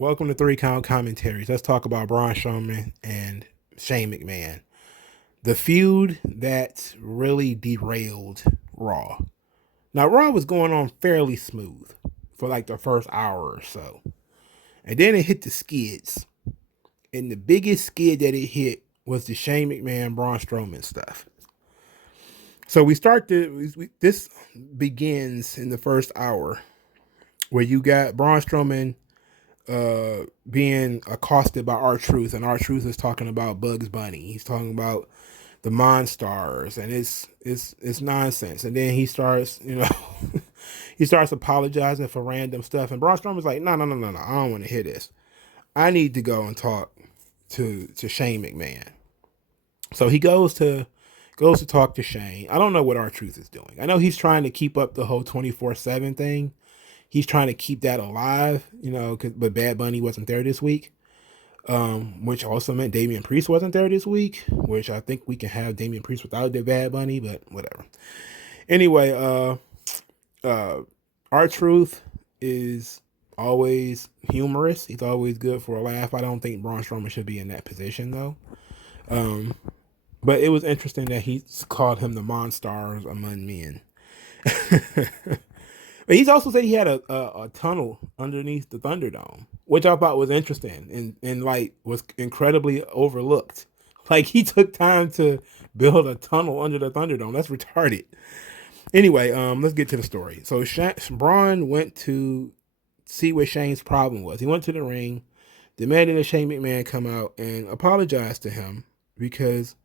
Welcome to Three Count Commentaries. Let's talk about Braun Strowman and Shane McMahon. The feud that really derailed Raw. Now, Raw was going on fairly smooth for like the first hour or so. And then it hit the skids. And the biggest skid that it hit was the Shane McMahon, Braun Strowman stuff. So this begins in the first hour where you got Braun Strowman being accosted by R-Truth, and R-Truth is talking about Bugs Bunny. He's talking about the Monstars, and it's nonsense. And then he starts, he starts apologizing for random stuff. And Braun Strowman's like, no, I don't want to hear this. I need to go and talk to Shane McMahon. So he goes to talk to Shane. I don't know what R-Truth is doing. I know he's trying to keep up the whole 24/7 thing. He's trying to keep that alive, but Bad Bunny wasn't there this week, which also meant Damian Priest wasn't there this week, which I think we can have Damian Priest without the Bad Bunny, but whatever. Anyway, R-Truth is always humorous. He's always good for a laugh. I don't think Braun Strowman should be in that position, though. But it was interesting that he called him the Monstars among men. But he's also said he had a tunnel underneath the Thunderdome, which I thought was interesting and like was incredibly overlooked. Like he took time to build a tunnel under the Thunderdome. That's retarded. Anyway, let's get to the story. So Braun went to see what Shane's problem was. He went to the ring, demanded that Shane McMahon come out and apologize to him because,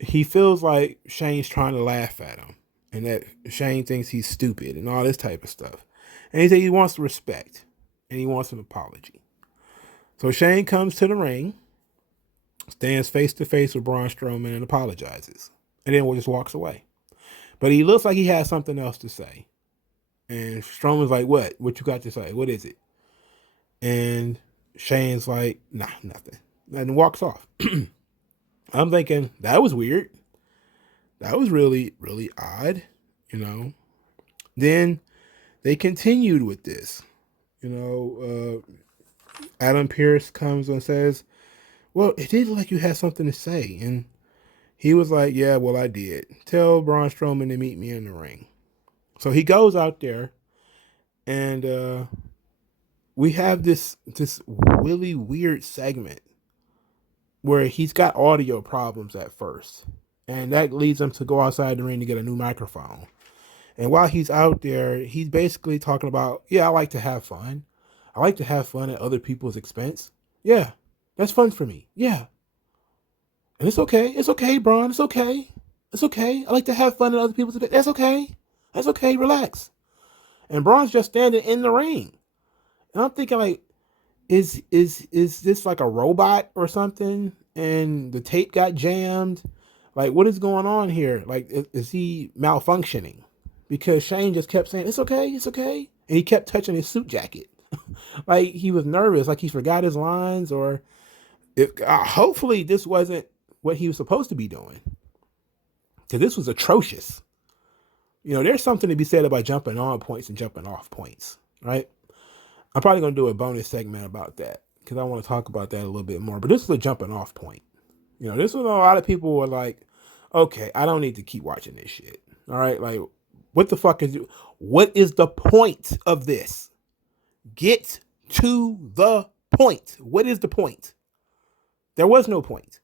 he feels like Shane's trying to laugh at him. And that Shane thinks he's stupid and all this type of stuff. And he said he wants respect and he wants an apology. So Shane comes to the ring, stands face to face with Braun Strowman and apologizes. And then just walks away. But he looks like he has something else to say. And Strowman's like, what? What you got to say? What is it? And Shane's like, nah, nothing. And walks off. I'm thinking, that was weird. That was really, really odd, Then they continued with this. Adam Pearce comes and says, well, it did look like you had something to say. And he was like, yeah, well, I did. Tell Braun Strowman to meet me in the ring. So he goes out there and we have this really weird segment where he's got audio problems at first. And that leads him to go outside the ring to get a new microphone. And while he's out there, he's basically talking about, yeah, I like to have fun. I like to have fun at other people's expense. Yeah, that's fun for me. Yeah. And it's okay. It's okay, Braun. It's okay. It's okay. I like to have fun at other people's expense. That's okay. That's okay. Relax. And Braun's just standing in the ring. And I'm thinking, like, is this like a robot or something? And the tape got jammed? Like, what is going on here? Like, is he malfunctioning? Because Shane just kept saying, it's okay, it's okay. And he kept touching his suit jacket. Like, he was nervous, like he forgot his lines, or hopefully this wasn't what he was supposed to be doing. Because this was atrocious. There's something to be said about jumping on points and jumping off points, right? I'm probably going to do a bonus segment about that because I want to talk about that a little bit more. But this is a jumping off point. This was a lot of people were like, okay, I don't need to keep watching this shit. All right. Like, what the fuck what is the point of this? Get to the point. What is the point? There was no point.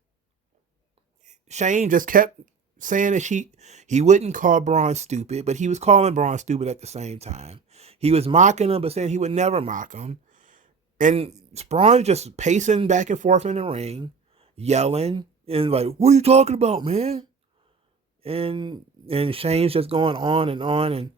Shane just kept saying that he wouldn't call Braun stupid, but he was calling Braun stupid at the same time. He was mocking him, but saying he would never mock him. And Braun just pacing back and forth in the ring, yelling and like, what are you talking about, man? And Shane's just going on, and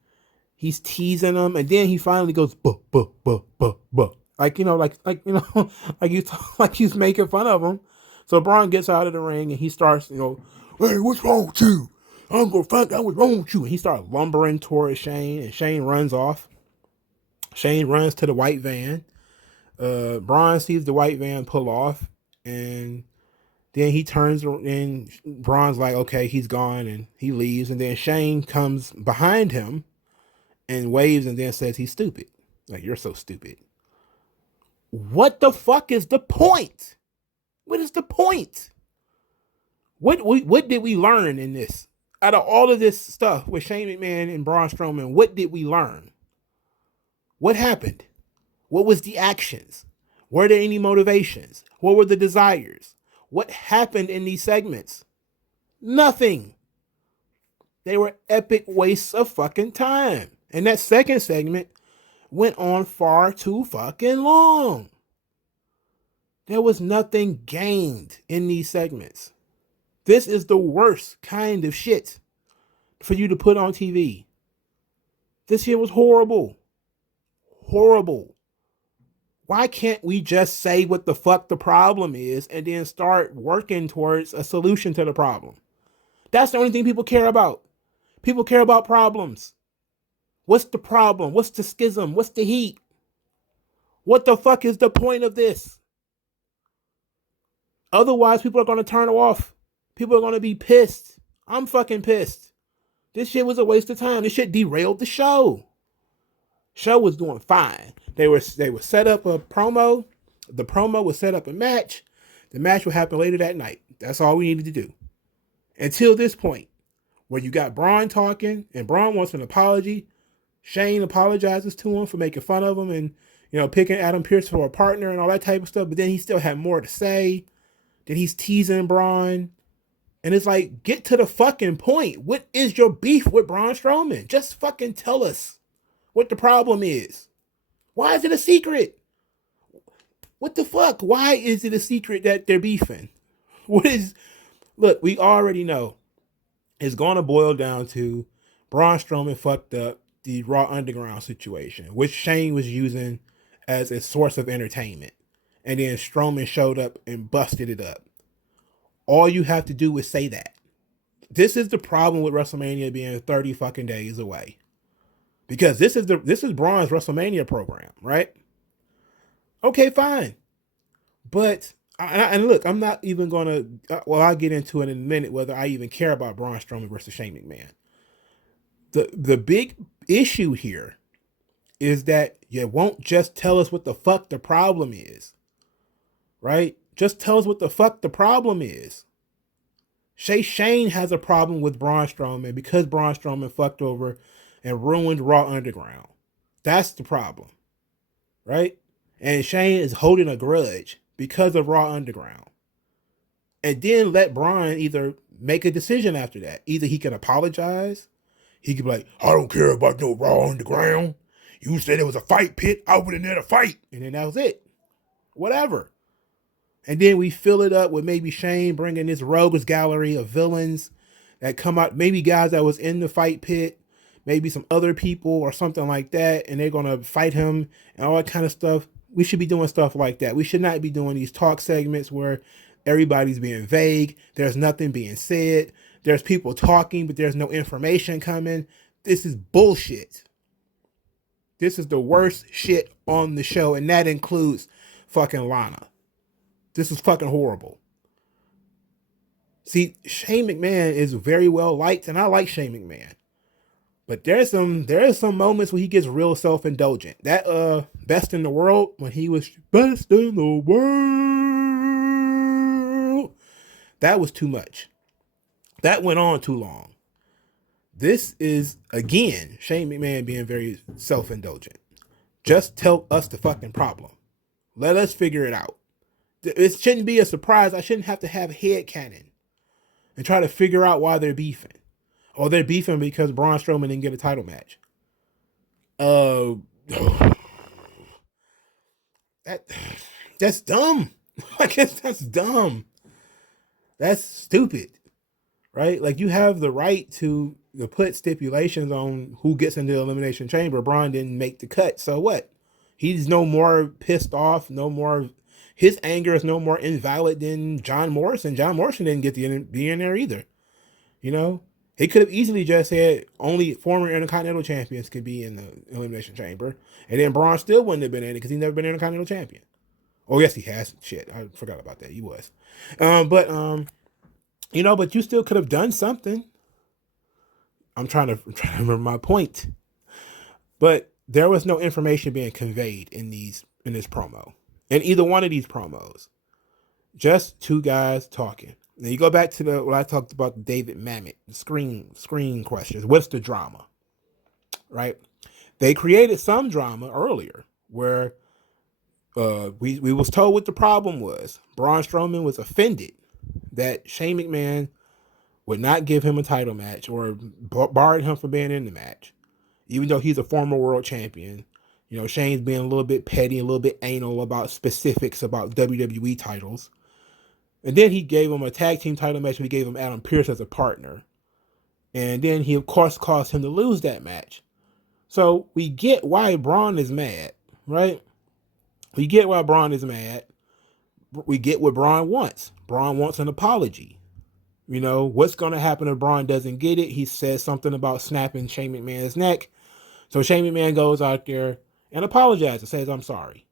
he's teasing him, and then he finally goes, buh, buh, buh, buh, buh. Like, like he's making fun of him. So Braun gets out of the ring and he starts, hey, what's wrong with you? I'm gonna find out what's wrong with you. And he starts lumbering towards Shane, and Shane runs off. Shane runs to the white van. Braun sees the white van pull off, and then he turns and Braun's like, okay, he's gone, and he leaves. And then Shane comes behind him and waves and then says he's stupid. Like, you're so stupid. What the fuck is the point? What is the point? What did we learn in this? Out of all of this stuff with Shane McMahon and Braun Strowman, what did we learn? What happened? What was the actions? Were there any motivations? What were the desires? What happened in these segments? Nothing. They were epic wastes of fucking time. And that second segment went on far too fucking long. There was nothing gained in these segments. This is the worst kind of shit for you to put on TV. This shit was horrible. Horrible. Why can't we just say what the fuck the problem is and then start working towards a solution to the problem? That's the only thing people care about. People care about problems. What's the problem? What's the schism? What's the heat? What the fuck is the point of this? Otherwise, people are going to turn off. People are going to be pissed. I'm fucking pissed. This shit was a waste of time. This shit derailed the show. Show was doing fine. They were set up a promo. The promo was set up a match. The match would happen later that night. That's all we needed to do. Until this point, where you got Braun talking, and Braun wants an apology. Shane apologizes to him for making fun of him and, picking Adam Pearce for a partner and all that type of stuff. But then he still had more to say. Then he's teasing Braun. And it's like, get to the fucking point. What is your beef with Braun Strowman? Just fucking tell us what the problem is. Why is it a secret? What the fuck? Why is it a secret that they're beefing? Look, we already know it's going to boil down to Braun Strowman fucked up the Raw Underground situation, which Shane was using as a source of entertainment. And then Strowman showed up and busted it up. All you have to do is say that. This is the problem with WrestleMania being 30 fucking days away. Because this is Braun's WrestleMania program, right? Okay, fine. But, and look, I'm not even going to, I'll get into it in a minute, whether I even care about Braun Strowman versus Shane McMahon. The big issue here is that you won't just tell us what the fuck the problem is, right? Just tell us what the fuck the problem is. Shane has a problem with Braun Strowman because Braun Strowman fucked over and ruined Raw Underground. That's the problem, right? And Shane is holding a grudge because of Raw Underground. And then let Braun either make a decision after that. Either he can apologize. He could be like, I don't care about no Raw Underground. You said it was a fight pit. I went in there to fight. And then that was it. Whatever. And then we fill it up with maybe Shane bringing this rogues gallery of villains that come out. Maybe guys that was in the fight pit. Maybe some other people or something like that. And they're going to fight him and all that kind of stuff. We should be doing stuff like that. We should not be doing these talk segments where everybody's being vague. There's nothing being said. There's people talking, but there's no information coming. This is bullshit. This is the worst shit on the show. And that includes fucking Lana. This is fucking horrible. See, Shane McMahon is very well liked, and I like Shane McMahon. But there are some moments where he gets real self-indulgent. That Best in the World, when he was best in the world, that was too much. That went on too long. This is, again, Shane McMahon being very self-indulgent. Just tell us the fucking problem. Let us figure it out. It shouldn't be a surprise. I shouldn't have to have a headcanon and try to figure out why they're beefing. Or they're beefing because Braun Strowman didn't get a title match. That's dumb. I guess that's dumb. That's stupid. Right? Like, you have the right to put stipulations on who gets into the Elimination Chamber. Braun didn't make the cut. So what? He's no more pissed off, his anger is no more invalid than John Morrison. John Morrison didn't get to be in there either. He could have easily just said only former Intercontinental champions could be in the Elimination Chamber. And then Braun still wouldn't have been in it because he's never been Intercontinental champion. Oh, yes, he has. Shit, I forgot about that. He was. But you still could have done something. I'm trying to remember my point. But there was no information being conveyed in this promo. in either one of these promos. Just two guys talking. Now you go back to what I talked about, the David Mamet, the screen questions. What's the drama? Right? They created some drama earlier where we was told what the problem was. Braun Strowman was offended that Shane McMahon would not give him a title match or barred him from being in the match, even though he's a former world champion. You know, Shane's being a little bit petty, a little bit anal about specifics about WWE titles. And then he gave him a tag team title match. He gave him Adam Pearce as a partner. And then he, of course, caused him to lose that match. So we get why Braun is mad, right? We get why Braun is mad. We get what Braun wants. Braun wants an apology. You know, what's going to happen if Braun doesn't get it? He says something about snapping Shane McMahon's neck. So Shane McMahon goes out there and apologizes, says, I'm sorry.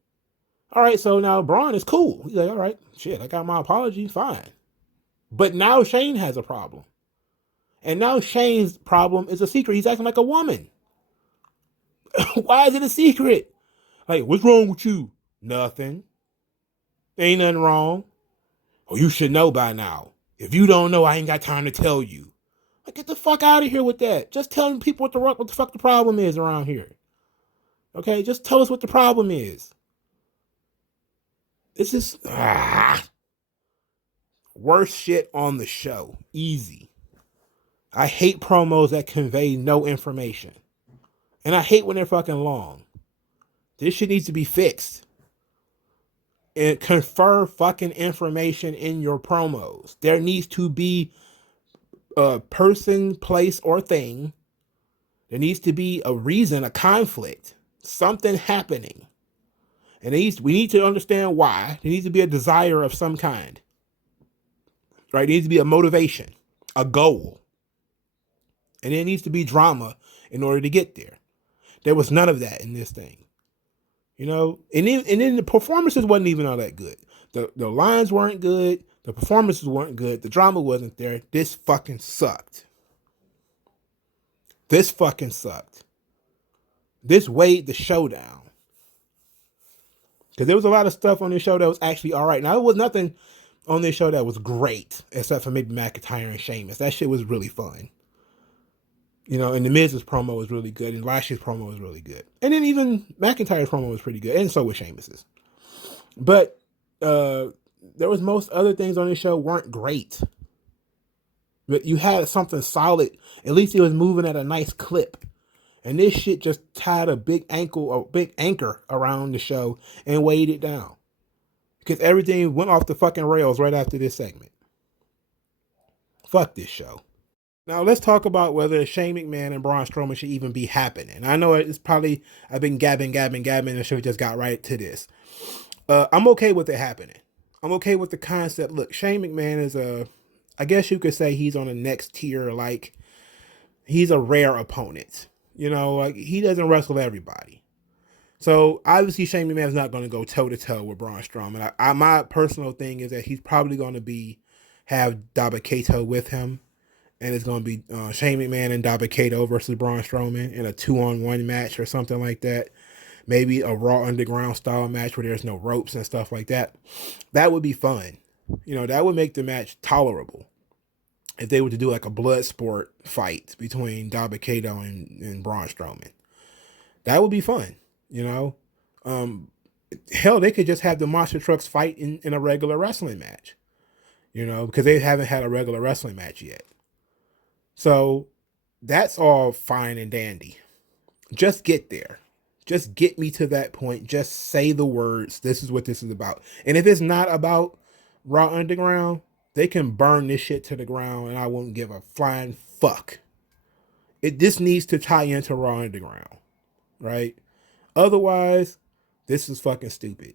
All right, so now Braun is cool. He's like, all right, shit, I got my apology, fine. But now Shane has a problem. And now Shane's problem is a secret. He's acting like a woman. Why is it a secret? Like, what's wrong with you? Nothing. Ain't nothing wrong. Oh, you should know by now. If you don't know, I ain't got time to tell you. Like, get the fuck out of here with that. Just tell people what the fuck the problem is around here. Okay, just tell us what the problem is. This is worst shit on the show. Easy. I hate promos that convey no information. And I hate when they're fucking long. This shit needs to be fixed. And confer fucking information in your promos. There needs to be a person, place, or thing. There needs to be a reason, a conflict, something happening. And we need to understand why. There needs to be a desire of some kind. Right? There needs to be a motivation, a goal. And there needs to be drama in order to get there. There was none of that in this thing. You know, and then the performances wasn't even all that good. The lines weren't good. The performances weren't good. The drama wasn't there. This fucking sucked. This fucking sucked. This weighed the show down. Because there was a lot of stuff on this show that was actually all right. Now, there was nothing on this show that was great, except for maybe McIntyre and Sheamus. That shit was really fun. You know, and the Miz's promo was really good, and Lashley's promo was really good. And then even McIntyre's promo was pretty good, and so was Sheamus's. But there was most other things on this show weren't great. But you had something solid. At least it was moving at a nice clip. And this shit just tied a big anchor around the show and weighed it down. Because everything went off the fucking rails right after this segment. Fuck this show. Now let's talk about whether Shane McMahon and Braun Strowman should even be happening. I know it's probably, I've been gabbing, and the show just got right to this. I'm okay with it happening. I'm okay with the concept. Look, Shane McMahon is I guess you could say he's on the next tier. Like, he's a rare opponent. You know, like, he doesn't wrestle everybody. So obviously Shane McMahon is not going to go toe to toe with Braun Strowman. My personal thing is that he's probably going to have Dabba-Kato with him. And it's going to be Shane McMahon and Dabba-Kato versus Braun Strowman in a 2-on-1 match or something like that. Maybe a Raw Underground style match where there's no ropes and stuff like that. That would be fun. You know, that would make the match tolerable. If they were to do like a blood sport fight between Dabba-Kato and Braun Strowman. That would be fun, you know. Hell, they could just have the Monster Trucks fight in a regular wrestling match. You know, because they haven't had a regular wrestling match yet. So that's all fine and dandy. Just get there. Just get me to that point. Just say the words. This is what this is about. And if it's not about Raw Underground, they can burn this shit to the ground and I won't give a flying fuck. This needs to tie into Raw Underground. Right? Otherwise, this is fucking stupid.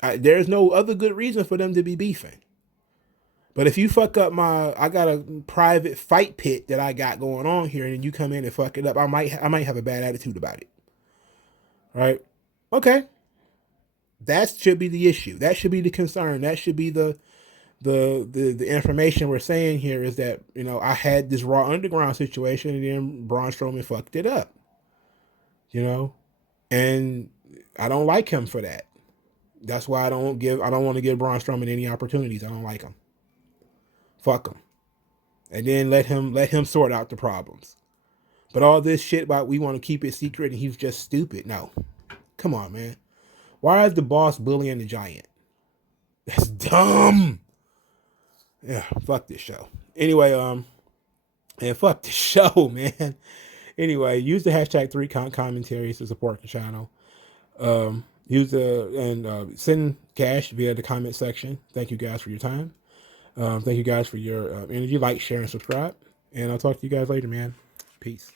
There's no other good reason for them to be beefing. But if you fuck up I got a private fight pit that I got going on here, and you come in and fuck it up, I might have a bad attitude about it. Right? Okay. That should be the issue. That should be the concern. That should be the information we're saying here is that, you know, I had this Raw Underground situation and then Braun Strowman fucked it up. You know? And I don't like him for that. That's why I don't want to give Braun Strowman any opportunities. I don't like him. Fuck him. And then let him sort out the problems. But all this shit about we want to keep it secret and he's just stupid. No. Come on, man. Why is the boss bullying the giant? That's dumb. Yeah, fuck this show. Anyway, and fuck this show, man. Anyway, use the hashtag 3commentaries to support the channel. Send cash via the comment section. Thank you guys for your time. Thank you guys for your energy. Like, share, and subscribe. And I'll talk to you guys later, man. Peace.